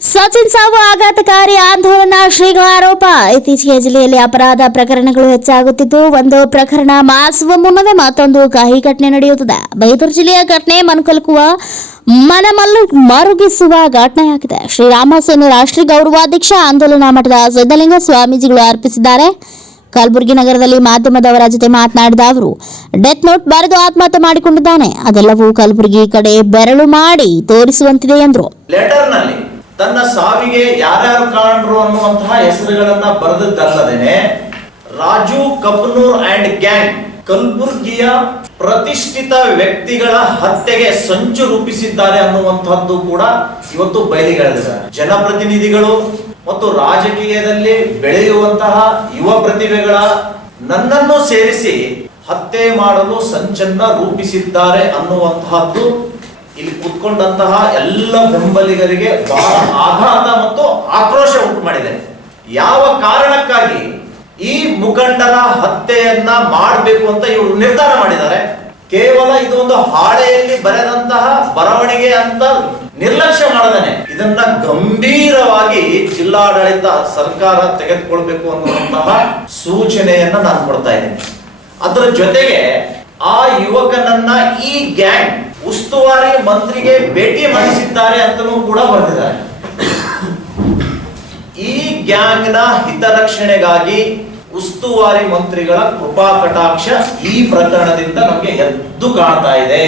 ಸಚಿನ್ ಸಾವು ಆಘಾತಕಾರಿ ಆಂದೋಲನ ಶ್ರೀಗಳ ಆರೋಪ. ಇತ್ತೀಚೆಗೆ ಜಿಲ್ಲೆಯಲ್ಲಿ ಅಪರಾಧ ಪ್ರಕರಣಗಳು ಹೆಚ್ಚಾಗುತ್ತಿದ್ದು, ಒಂದು ಪ್ರಕರಣ ಮಾಸುವ ಮುನ್ನವೇ ಮತ್ತೊಂದು ಕಹಿ ಘಟನೆ ನಡೆಯುತ್ತದೆ. ಬೈದೂರು ಜಿಲ್ಲೆಯ ಘಟನೆ ಮನಕಲುಕುವ ಮನಮಲ್ಲು ಮರುಗಿಸುವ ಘಟನೆಯಾಗಿದೆ. ಶ್ರೀರಾಮ ಸೇನೆ ರಾಷ್ಟ್ರೀಯ ಗೌರವಾಧ್ಯಕ್ಷ ಆಂದೋಲನ ಮಠದ ಸಿದ್ದಲಿಂಗ ಸ್ವಾಮೀಜಿಗಳು ಅರ್ಪಿಸಿದ್ದಾರೆ. ಕಲಬುರಗಿ ನಗರದಲ್ಲಿ ಮಾಧ್ಯಮದವರ ಜೊತೆ ಮಾತನಾಡಿದ ಅವರು, ಡೆತ್ ನೋಟ್ ಬರೆದು ಆತ್ಮಹತ್ಯೆ ಮಾಡಿಕೊಂಡಿದ್ದಾನೆ. ಅದೆಲ್ಲವೂ ಕಲಬುರಗಿ ಕಡೆ ಬೆರಳು ಮಾಡಿ ತೋರಿಸುವಂತಿದೆ ಎಂದರು. ಲೆಟರ್ನಲ್ಲಿ ತನ್ನ ಸಾವಿಗೆ ಯಾರ್ಯಾರು ಕಾರಣರು ಅನ್ನುವಂತಹ ಹೆಸರುಗಳನ್ನ ಬರೆದದ್ದಲ್ಲದೇನೆ ರಾಜು ಕಪನೂರ್ ಅಂಡ್ ಗ್ಯಾಂಗ್ ಕಲಬುರ್ಗಿಯ ಪ್ರತಿಷ್ಠಿತ ವ್ಯಕ್ತಿಗಳ ಹತ್ಯೆಗೆ ಸಂಚು ರೂಪಿಸಿದ್ದಾರೆ ಅನ್ನುವಂತಹದ್ದು ಕೂಡ ಇವತ್ತು ಬಯಲಿಗೆಳೆದಿದ್ದಾರೆ. ಜನಪ್ರತಿನಿಧಿಗಳು ಮತ್ತು ರಾಜಕೀಯದಲ್ಲಿ ಬೆಳೆಯುವಂತಹ ಯುವ ಪ್ರತಿಭೆಗಳ ನನ್ನನ್ನು ಸೇರಿಸಿ ಹತ್ಯೆ ಮಾಡಲು ಸಂಚನ್ನ ರೂಪಿಸಿದ್ದಾರೆ ಅನ್ನುವಂತಹದ್ದು ಇಲ್ಲಿ ಕೂತ್ಕೊಂಡಂತಹ ಎಲ್ಲ ಬೆಂಬಲಿಗರಿಗೆ ಬಹಳ ಆಘಾತ ಮತ್ತು ಆಕ್ರೋಶ ಉಂಟು ಮಾಡಿದೆ. ಯಾವ ಕಾರಣಕ್ಕಾಗಿ ಈ ಮುಖಂಡರ ಹತ್ಯೆಯನ್ನ ಮಾಡಬೇಕು ಅಂತ ಇವರು ನಿರ್ಧಾರ ಮಾಡಿದ್ದಾರೆ? ಕೇವಲ ಇದೊಂದು ಹಾಳೆಯಲ್ಲಿ ಬರೆದಂತಹ ಬರವಣಿಗೆ ಅಂತ ನಿರ್ಲಕ್ಷ್ಯ ಮಾಡದೇನೆ ಇದನ್ನ ಗಂಭೀರವಾಗಿ ಜಿಲ್ಲಾಡಳಿತ ಸರ್ಕಾರ ತೆಗೆದುಕೊಳ್ಬೇಕು ಅನ್ನುವಂತಹ ಸೂಚನೆಯನ್ನ ನಾನು ಕೊಡ್ತಾ ಇದ್ದೇನೆ. ಅದರ ಜೊತೆಗೆ ಆ ಯುವಕನನ್ನ ಈ ಗ್ಯಾಂಗ್ ಉಸ್ತುವಾರಿ ಮಂತ್ರಿಗೆ ಭೇಟಿ ಮಾಡಿಸಿದ್ದಾರೆ ಅಂತಲೂ ಕೂಡ ಬರೆದಿದ್ದಾರೆ. ಈ ಗ್ಯಾಂಗ್ ನ ಹಿತರಕ್ಷಣೆಗಾಗಿ ಉಸ್ತುವಾರಿ ಮಂತ್ರಿಗಳ ಕೃಪಾ ಕಟಾಕ್ಷ ಈ ಪ್ರಕರಣದಿಂದ ನಮಗೆ ಎದ್ದು ಕಾಣ್ತಾ ಇದೆ.